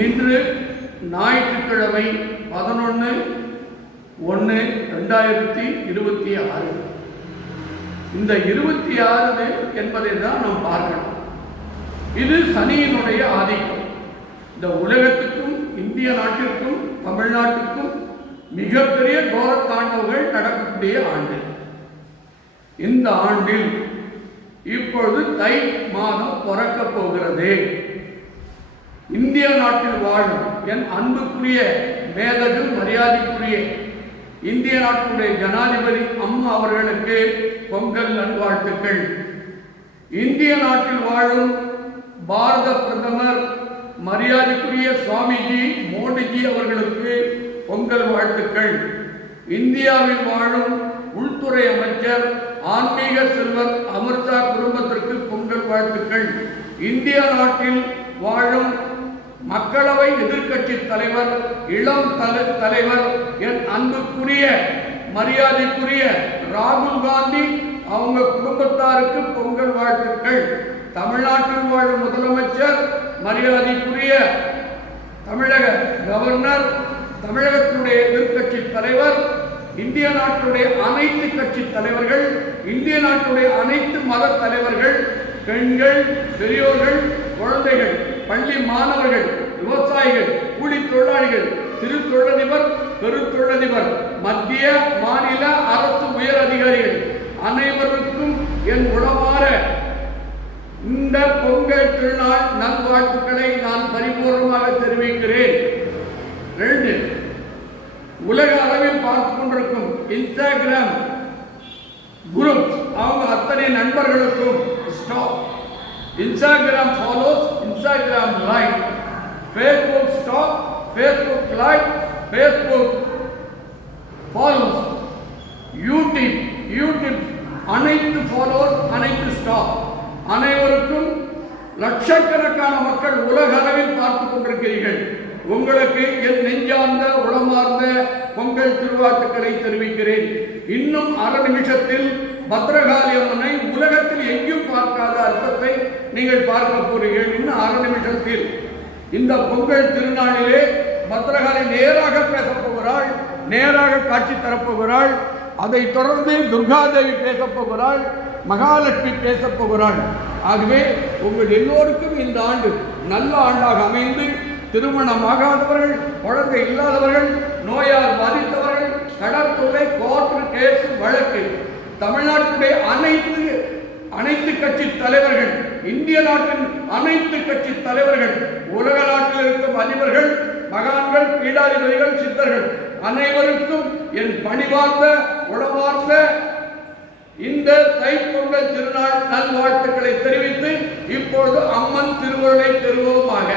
இன்று ஞாயிற்றுக்கிழமை 11/1/2026. இந்த 26 என்பதை தான் நாம் பார்க்கணும். இது சனியினுடைய ஆதிக்கம். இந்த உலகத்துக்கும் இந்திய நாட்டிற்கும் தமிழ்நாட்டுக்கும் மிகப்பெரிய கோரத்தாண்டவங்கள் நடக்கக்கூடிய ஆண்டு. இந்த ஆண்டில் இப்பொழுது தை மாதம் பிறக்கப் போகிறது. இந்திய நாட்டில் வாழும் என் அன்புக்குரிய மேதகு மரியாதைக்குரிய இந்திய நாட்டுடைய ஜனாதிபதி அம்மா அவர்களுக்கு பொங்கல் நல்வாழ்த்துக்கள். இந்திய நாட்டில் வாழும் பாரத பிரதமர் மரியாதைக்குரிய சுவாமிஜி மோடிஜி அவர்களுக்கு பொங்கல் வாழ்த்துக்கள். இந்தியாவில் வாழும் உள்துறை அமைச்சர் ஆன்மீக செல்வர் அமிர்ஷா குடும்பத்திற்கு பொங்கல் வாழ்த்துக்கள். இந்திய நாட்டில் வாழும் மக்களவை எதிர்க்கட்சி தலைவர் இளம் தலைவர் என் அன்புக்குரிய மரியாதைக்குரிய ராகுல் காந்தி அவங்க குடும்பத்தாருக்கு பொங்கல் வாழ்த்துக்கள். தமிழ்நாட்டில் வாழும் முதலமைச்சர் மரியாதைக்குரிய தமிழக கவர்னர், தமிழகத்தினுடைய எதிர்க்கட்சி தலைவர், இந்திய நாட்டுடைய அனைத்து கட்சி தலைவர்கள், இந்திய நாட்டுடைய அனைத்து மத தலைவர்கள், பெண்கள், பெரியோர்கள், குழந்தைகள், பள்ளி மாணவர்கள், விவசாயிகள், கூலி தொழிலாளிகள், சிறு தொழிலதிபர், பெருத்தொழிலதிபர், மத்திய மாநில அரசு உயர் அதிகாரிகள் அனைவருக்கும் என் உளமாற இந்த பொங்கல் திருநாள் நல்வாழ்த்துக்களை நான் பரிபூர்ணமாக தெரிவிக்கிறேன். 2. உலக அளவில் பார்த்து கொண்டிருக்கும் இன்ஸ்டாகிராம் குரூப் அவங்க அத்தனை நண்பர்களுக்கும் stop. Instagram follows, Instagram like, Facebook stop, Facebook like, Facebook follows, YouTube அனைத்து ஃபாலோஸ், அனைத்து ஸ்டாப். அனைவருக்கும் லட்சக்கணக்கான மக்கள் உலக அளவில் பார்த்து கொண்டிருக்கிறீர்கள். உங்களுக்கு என் நெஞ்சார்ந்த உளமார்ந்த பொங்கல் திருவாழ்த்துக்களை தெரிவிக்கிறேன். இன்னும் அரை நிமிஷத்தில் பத்ரகாளி அம்மனை உலகத்தில் எங்கேயும் பார்க்காத அர்த்தத்தை நீங்கள் பார்க்க போறீர்கள். இன்னும் அரை நிமிஷத்தில் இந்த பொங்கல் திருநாளிலே பத்ரகாளி நேராக பேசப் போகிறாள், நேராக காட்சி தரப்போகிறாள். அதைத் தொடர்ந்து துர்காதேவி பேசப் போகிறாள், மகாலட்சுமி பேசப் போகிறாள். ஆகவே உங்கள் எல்லோருக்கும் இந்த ஆண்டு நல்ல ஆண்டாக அமைந்து திருமணமாகாதவர்கள், குழந்தை இல்லாதவர்கள், நோயால் பாதித்தவர்கள், கடற்கொள்ளை, கோர்ட்டு கேஸ் வழக்கு, தமிழ்நாட்டுடைய அனைத்து கட்சி தலைவர்கள், இந்திய நாட்டின் அனைத்து கட்சி தலைவர்கள், உலக நாட்டில் இருக்கும் அதிபர்கள், மகான்கள், பீடாதிபதிகள், சித்தர்கள் அனைவருக்கும் என் பணிவார்ந்த உளவார்ந்த இந்த தைப்பொங்கல் திருநாள் நல்வாழ்த்துக்களை தெரிவித்து இப்பொழுது அம்மன் திருவருளை பெறுவோமாக.